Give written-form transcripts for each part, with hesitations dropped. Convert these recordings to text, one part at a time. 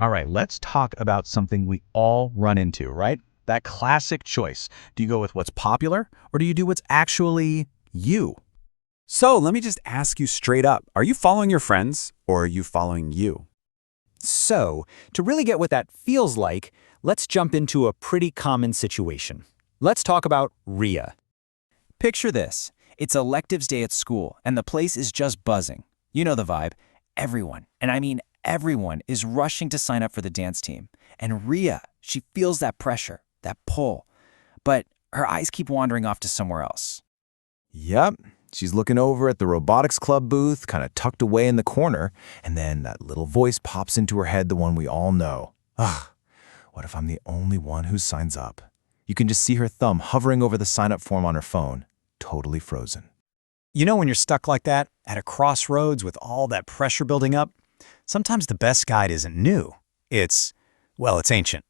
All right, let's talk about something we all run into, right? That classic choice. Do you go with what's popular or do you do what's actually you? So let me just ask you straight up. Are you following your friends or are you following you? So, to really get what that feels like, let's jump into a pretty common situation. Let's talk about RIA. Picture this. It's electives day at school, and the place is just buzzing. You know the vibe. Everyone, and I mean everyone, is rushing to sign up for the dance team. And RIA, she feels that pressure, that pull. But her eyes keep wandering off to somewhere else. Yep. She's looking over at the robotics club booth, kind of tucked away in the corner, and then that little voice pops into her head, the one we all know. Ugh, what if I'm the only one who signs up? You can just see her thumb hovering over the sign-up form on her phone, totally frozen. You know when you're stuck like that, at a crossroads with all that pressure building up? Sometimes the best guide isn't new. It's ancient.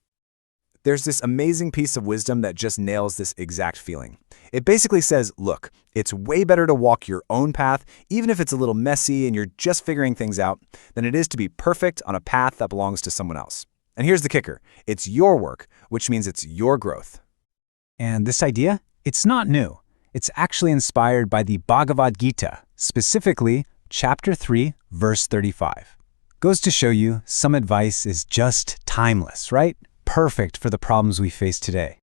There's this amazing piece of wisdom that just nails this exact feeling. It basically says, look, it's way better to walk your own path, even if it's a little messy and you're just figuring things out, than it is to be perfect on a path that belongs to someone else. And here's the kicker. It's your work, which means it's your growth. And this idea, it's not new. It's actually inspired by the Bhagavad Gita, specifically Chapter 3, verse 35. Goes to show you some advice is just timeless, right? Perfect for the problems we face today.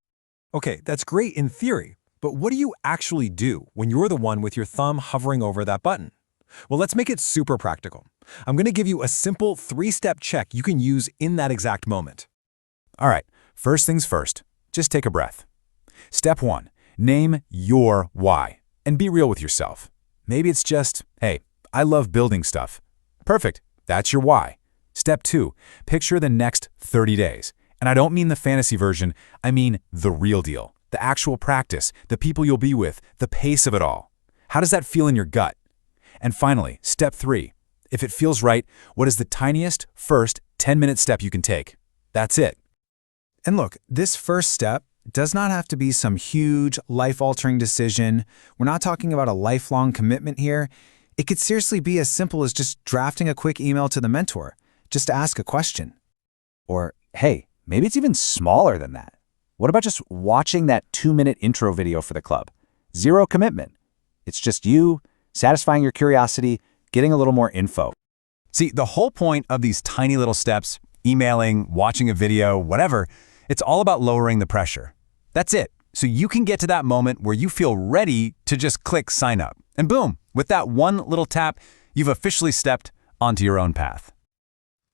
Okay, that's great in theory, but what do you actually do when you're the one with your thumb hovering over that button? Well, let's make it super practical. I'm going to give you a simple 3-step check you can use in that exact moment. All right, first things first, just take a breath. Step 1, name your why, and be real with yourself. Maybe it's just, hey, I love building stuff. Perfect, that's your why. Step 2, picture the next 30 days. And I don't mean the fantasy version, I mean the real deal, the actual practice, the people you'll be with, the pace of it all. How does that feel in your gut? And finally, step 3, if it feels right, what is the tiniest, first 10-minute step you can take? That's it. And look, this first step does not have to be some huge, life-altering decision. We're not talking about a lifelong commitment here. It could seriously be as simple as just drafting a quick email to the mentor, just to ask a question. Or, hey, maybe it's even smaller than that. What about just watching that 2-minute intro video for the club? Zero commitment. It's just you satisfying your curiosity, getting a little more info. See, the whole point of these tiny little steps, emailing, watching a video, whatever, it's all about lowering the pressure. That's it. So you can get to that moment where you feel ready to just click sign up. And boom, with that one little tap, you've officially stepped onto your own path.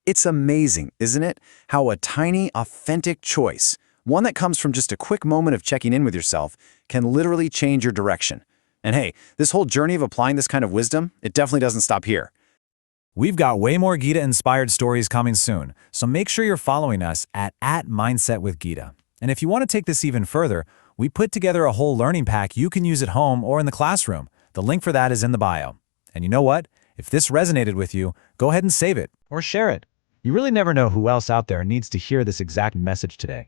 It's amazing, isn't it? How a tiny, authentic choice, one that comes from just a quick moment of checking in with yourself, can literally change your direction. And hey, this whole journey of applying this kind of wisdom, it definitely doesn't stop here. We've got way more Gita-inspired stories coming soon, so make sure you're following us at @Mindset with Gita. And if you want to take this even further, we put together a whole learning pack you can use at home or in the classroom. The link for that is in the bio. And you know what? If this resonated with you, go ahead and save it. Or share it. You really never know who else out there needs to hear this exact message today.